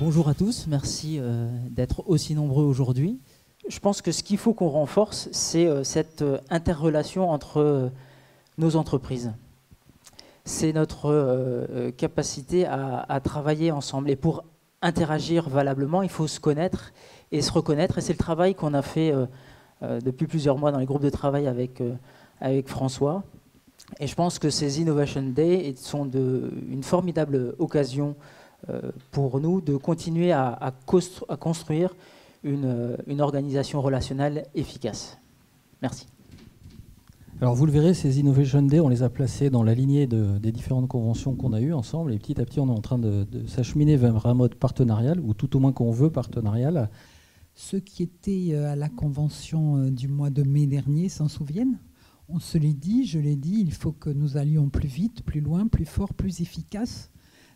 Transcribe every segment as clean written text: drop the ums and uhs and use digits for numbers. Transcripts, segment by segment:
Bonjour à tous, merci d'être aussi nombreux aujourd'hui. Je pense que ce qu'il faut qu'on renforce, c'est cette interrelation entre nos entreprises. C'est notre capacité à travailler ensemble. Et pour interagir valablement, il faut se connaître et se reconnaître. Et c'est le travail qu'on a fait depuis plusieurs mois dans les groupes de travail avec François. Et je pense que ces Innovation Day sont une formidable occasion pour nous de continuer à construire une organisation relationnelle efficace. Merci. Alors vous le verrez, ces Innovation Day, on les a placés dans la lignée des différentes conventions qu'on a eues ensemble, et petit à petit on est en train de s'acheminer vers un mode partenarial, ou tout au moins qu'on veut partenarial. Ceux qui étaient à la convention du mois de mai dernier s'en souviennent. On se l'est dit, je l'ai dit, il faut que nous allions plus vite, plus loin, plus fort, plus efficace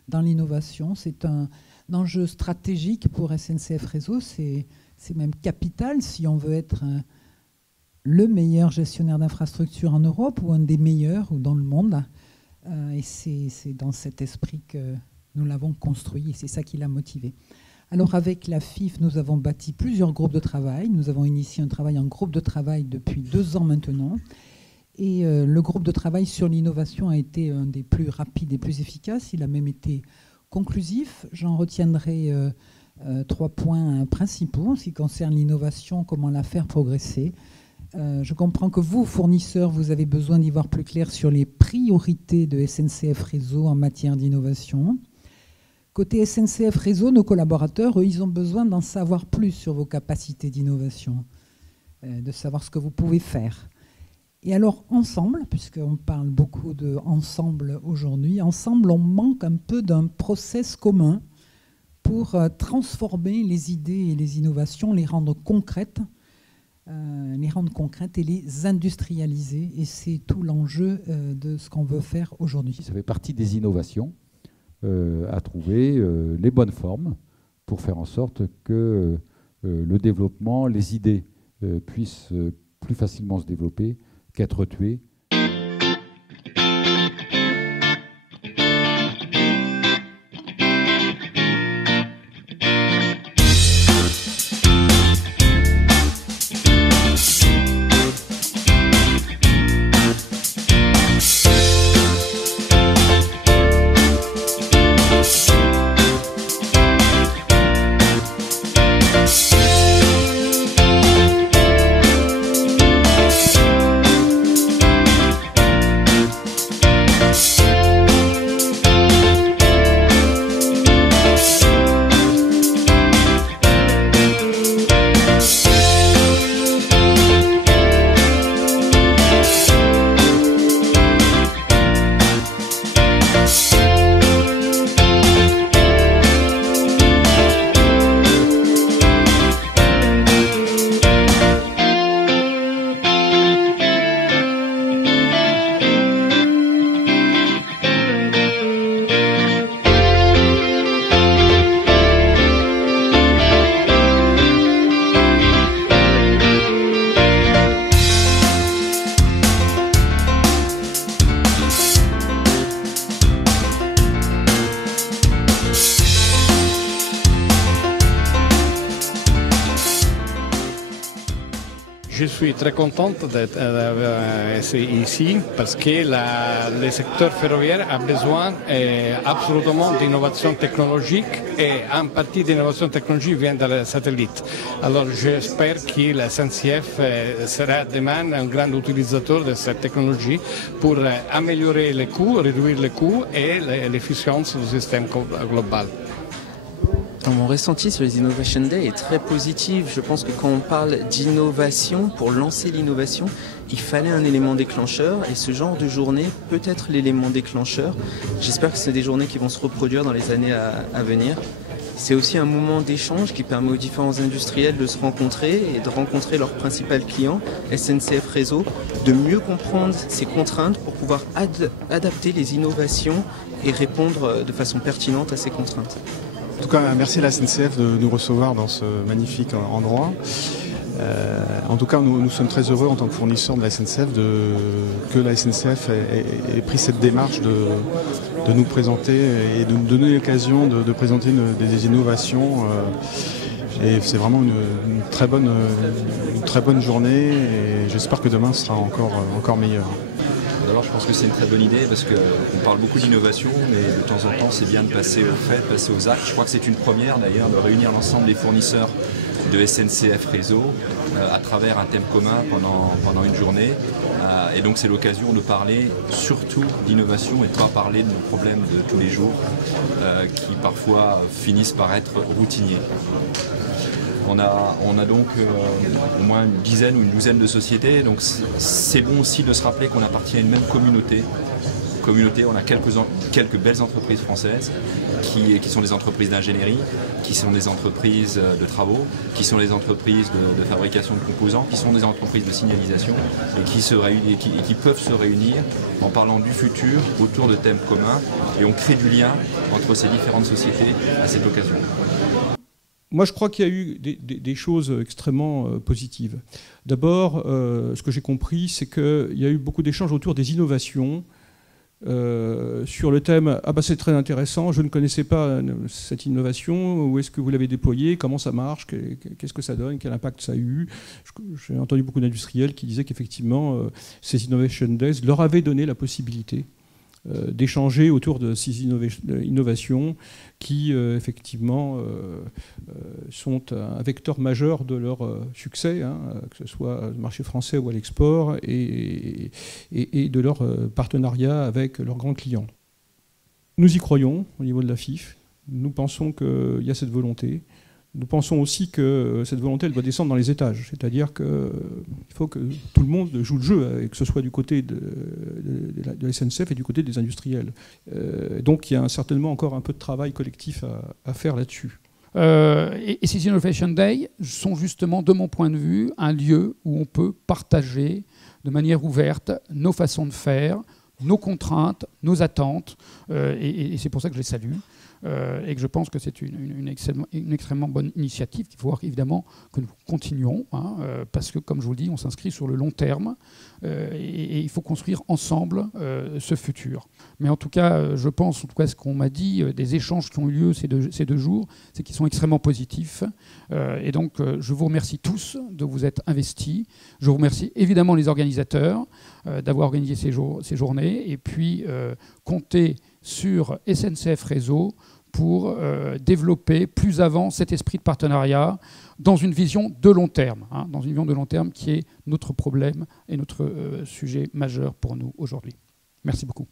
dans l'innovation. C'est un enjeu stratégique pour SNCF Réseau, c'est même capital si on veut être le meilleur gestionnaire d'infrastructures en Europe ou un des meilleurs ou dans le monde. Et c'est dans cet esprit que nous l'avons construit et c'est ça qui l'a motivé. Alors avec la FIF, nous avons bâti plusieurs groupes de travail. Nous avons initié un travail en groupe de travail depuis 2 ans maintenant. Et le groupe de travail sur l'innovation a été un des plus rapides et plus efficaces. Il a même été conclusif. J'en retiendrai 3 points principaux en ce qui concerne l'innovation, comment la faire progresser. Je comprends que vous, fournisseurs, vous avez besoin d'y voir plus clair sur les priorités de SNCF Réseau en matière d'innovation. Côté SNCF Réseau, nos collaborateurs, eux, ils ont besoin d'en savoir plus sur vos capacités d'innovation, de savoir ce que vous pouvez faire. Et alors, ensemble, puisqu'on parle beaucoup de ensemble aujourd'hui, ensemble, on manque un peu d'un process commun pour transformer les idées et les innovations, les rendre concrètes et les industrialiser. Et c'est tout l'enjeu de ce qu'on veut faire aujourd'hui. Ça fait partie des innovations à trouver les bonnes formes pour faire en sorte que le développement, les idées puissent plus facilement se développer qu'être tuées. Je suis très contente d'être ici parce que le secteur ferroviaire a besoin absolument d'innovation technologique et en partie d'innovation technologique vient des satellites. Alors j'espère que la SNCF sera demain un grand utilisateur de cette technologie pour améliorer les coûts, réduire les coûts et l'efficience du système global. Mon ressenti sur les Innovation Day est très positif. Je pense que quand on parle d'innovation, pour lancer l'innovation, il fallait un élément déclencheur et ce genre de journée peut être l'élément déclencheur. J'espère que c'est des journées qui vont se reproduire dans les années à venir. C'est aussi un moment d'échange qui permet aux différents industriels de se rencontrer et de rencontrer leurs principaux clients, SNCF Réseau, de mieux comprendre ces contraintes pour pouvoir adapter les innovations et répondre de façon pertinente à ces contraintes. En tout cas, merci à la SNCF de nous recevoir dans ce magnifique endroit. En tout cas, nous sommes très heureux en tant que fournisseur de la SNCF que la SNCF ait pris cette démarche de nous présenter et de nous donner l'occasion de présenter des innovations. Et c'est vraiment une très bonne journée et j'espère que demain sera encore meilleur. D'abord, je pense que c'est une très bonne idée parce qu'on parle beaucoup d'innovation, mais de temps en temps, c'est bien de passer aux faits, passer aux actes. Je crois que c'est une première d'ailleurs de réunir l'ensemble des fournisseurs de SNCF Réseau à travers un thème commun pendant une journée. Et donc c'est l'occasion de parler surtout d'innovation et de ne pas parler de nos problèmes de tous les jours qui parfois finissent par être routiniers. On a donc au moins une dizaine ou une douzaine de sociétés, donc c'est bon aussi de se rappeler qu'on appartient à une même communauté. On a quelques belles entreprises françaises qui sont des entreprises d'ingénierie, qui sont des entreprises de travaux, qui sont des entreprises de fabrication de composants, qui sont des entreprises de signalisation et qui peuvent se réunir en parlant du futur autour de thèmes communs et on crée du lien entre ces différentes sociétés à cette occasion. Moi, je crois qu'il y a eu des choses extrêmement positives. D'abord, ce que j'ai compris, c'est qu'il y a eu beaucoup d'échanges autour des innovations sur le thème « Ah bah c'est très intéressant, je ne connaissais pas cette innovation, où est-ce que vous l'avez déployée, comment ça marche, qu'est-ce que ça donne, quel impact ça a eu ?» J'ai entendu beaucoup d'industriels qui disaient qu'effectivement, ces Innovation Days leur avaient donné la possibilité d'échanger autour de ces innovations qui, effectivement, sont un vecteur majeur de leur succès, hein, que ce soit le marché français ou à l'export, et de leur partenariat avec leurs grands clients. Nous y croyons au niveau de la FIF. Nous pensons qu'il y a cette volonté. Nous pensons aussi que cette volonté, elle doit descendre dans les étages. C'est-à-dire qu'il faut que tout le monde joue le jeu, et que ce soit du côté de la SNCF et du côté des industriels. Donc il y a certainement encore un peu de travail collectif à faire là-dessus. Et ces Innovation Days sont justement, de mon point de vue, un lieu où on peut partager de manière ouverte nos façons de faire, nos contraintes, nos attentes, et c'est pour ça que je les salue. Et que je pense que c'est une extrêmement bonne initiative qu'il faut voir évidemment que nous continuons, hein, parce que, comme je vous le dis, on s'inscrit sur le long terme et il faut construire ensemble ce futur. Mais en tout cas, je pense, en tout cas, ce qu'on m'a dit, des échanges qui ont eu lieu ces deux jours, c'est qu'ils sont extrêmement positifs. Et donc, je vous remercie tous de vous être investis. Je vous remercie évidemment les organisateurs d'avoir organisé ces journées et puis comptez sur SNCF Réseau pour développer plus avant cet esprit de partenariat dans une vision de long terme, hein, dans une vision de long terme qui est notre problème et notre sujet majeur pour nous aujourd'hui. Merci beaucoup.